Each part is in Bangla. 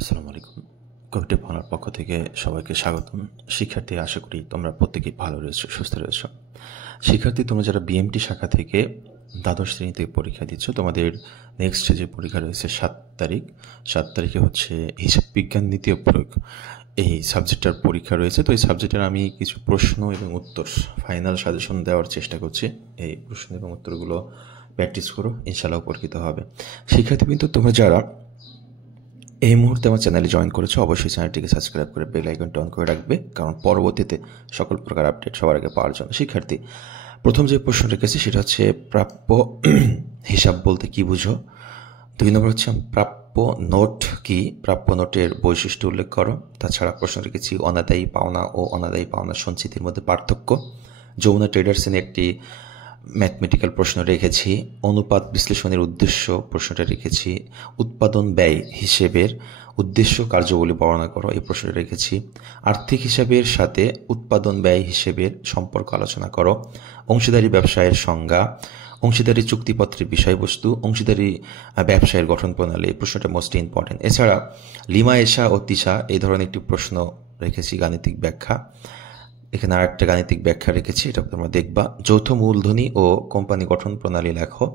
আসসালামু আলাইকুম। কমিটি বাংলার পক্ষ থেকে সবাইকে স্বাগতম। শিক্ষার্থী, আশা করি তোমরা প্রত্যেকেই ভালো রয়েছো, সুস্থ রয়েছো। শিক্ষার্থী, তোমরা যারা বিএমটি শাখা থেকে দ্বাদশ শ্রেণীতে পরীক্ষা দিচ্ছ, তোমাদের নেক্সট যে পরীক্ষা রয়েছে 7 তারিখে হচ্ছে হিসাব বিজ্ঞান দ্বিতীয় প্রয়োগ, এই সাবজেক্টটার পরীক্ষা রয়েছে। তো এই সাবজেক্টের আমি কিছু প্রশ্ন এবং উত্তর ফাইনাল সাজেশন দেওয়ার চেষ্টা করছি। এই প্রশ্ন এবং উত্তরগুলো প্র্যাকটিস করো, ইনশাআল্লাহ উপকৃত হবে। শিক্ষার্থী, কিন্তু তোমরা যারা এই মুহূর্তে আমার চ্যানেলে জয়েন করেছো, অবশ্যই চ্যানেলটিকে সাবস্ক্রাইব করে বেল আইকনটা অন করে রাখবে, কারণ পরবর্তীতে সকল প্রকার আপডেট সবার আগে পাওয়ার জন্য। শিক্ষার্থী, প্রথম যে প্রশ্ন রেখেছি সেটা হচ্ছে প্রাপ্য হিসাব বলতে কি বুঝো। 2 নম্বর হচ্ছে প্রাপ্য নোট কি, প্রাপ্য নোটের বৈশিষ্ট্য উল্লেখ করো। তাছাড়া প্রশ্ন রেখেছি অনাদায়ী পাওনা ও অনাদায়ী পাওনা সঞ্চিতির মধ্যে পার্থক্য। যমুনা ট্রেডার্সের একটি ম্যাথমেটিক্যাল প্রশ্ন রেখেছি। অনুপাত বিশ্লেষণের উদ্দেশ্য প্রশ্নটা রেখেছি। উৎপাদন ব্যয় হিসেবের উদ্দেশ্য কার্যবলী বর্ণনা করো, এই প্রশ্নটা রেখেছি। আর্থিক হিসাবের সাথে উৎপাদন ব্যয় হিসেবের সম্পর্ক আলোচনা করো। অংশীদারি ব্যবসায়ের সংজ্ঞা, অংশীদারি চুক্তিপত্রের বিষয়বস্তু, অংশীদারি ব্যবসায়ের গঠন প্রণালী, এই প্রশ্নটা মোস্ট ইম্পর্টেন্ট। এছাড়া লিমা, এশা ও তিশা এই ধরনের একটি প্রশ্ন রেখেছি, গাণিতিক ব্যাখ্যা। এখানে আরেকটা গাণিতিক ব্যাখ্যা রেখেছি, এটা তোমরা দেখবা। যৌথ মূলধনী ও কোম্পানি গঠন প্রণালী লেখো।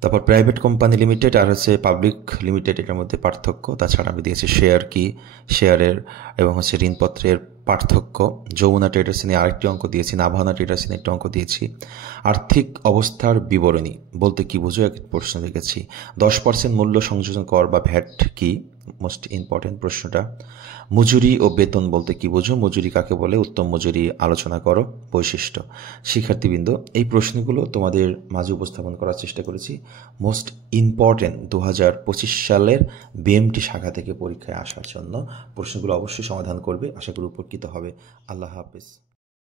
তারপর প্রাইভেট কোম্পানি লিমিটেড আর হচ্ছে পাবলিক লিমিটেড, এটার মধ্যে পার্থক্য। তাছাড়া আমি দিয়েছি শেয়ার কি, শেয়ারের এবং হচ্ছে ঋণপত্রের পার্থক্য। যমুনা ট্রেডার্স নিয়ে আরেকটি অঙ্ক দিয়েছি, নাভানা ট্রেডার্স নিয়ে একটা অঙ্ক দিয়েছি। আর্থিক অবস্থার বিবরণী বলতে কি বুঝো, এক প্রশ্ন রেখেছি। 10% মূল্য সংযোজন কর বা ভ্যাট কি, মোস্ট ইম্পর্টেন্ট প্রশ্নটা। মজুরি ও বেতন বলতে কি বুঝো, মজুরি কাকে বলে, উত্তম মজুরি আলোচনা করো, বৈশিষ্ট্য। শিক্ষার্থীবৃন্দ, এই প্রশ্নগুলো তোমাদের মাঝে উপস্থাপন করার চেষ্টা করেছি। মোস্ট ইম্পর্টেন্ট 2025 সালের বিএমটি শাখা থেকে পরীক্ষায় আসার জন্য প্রশ্নগুলো অবশ্যই সমাধান করবে, আশা করি উপকৃত হবে। আল্লাহ হাফেজ।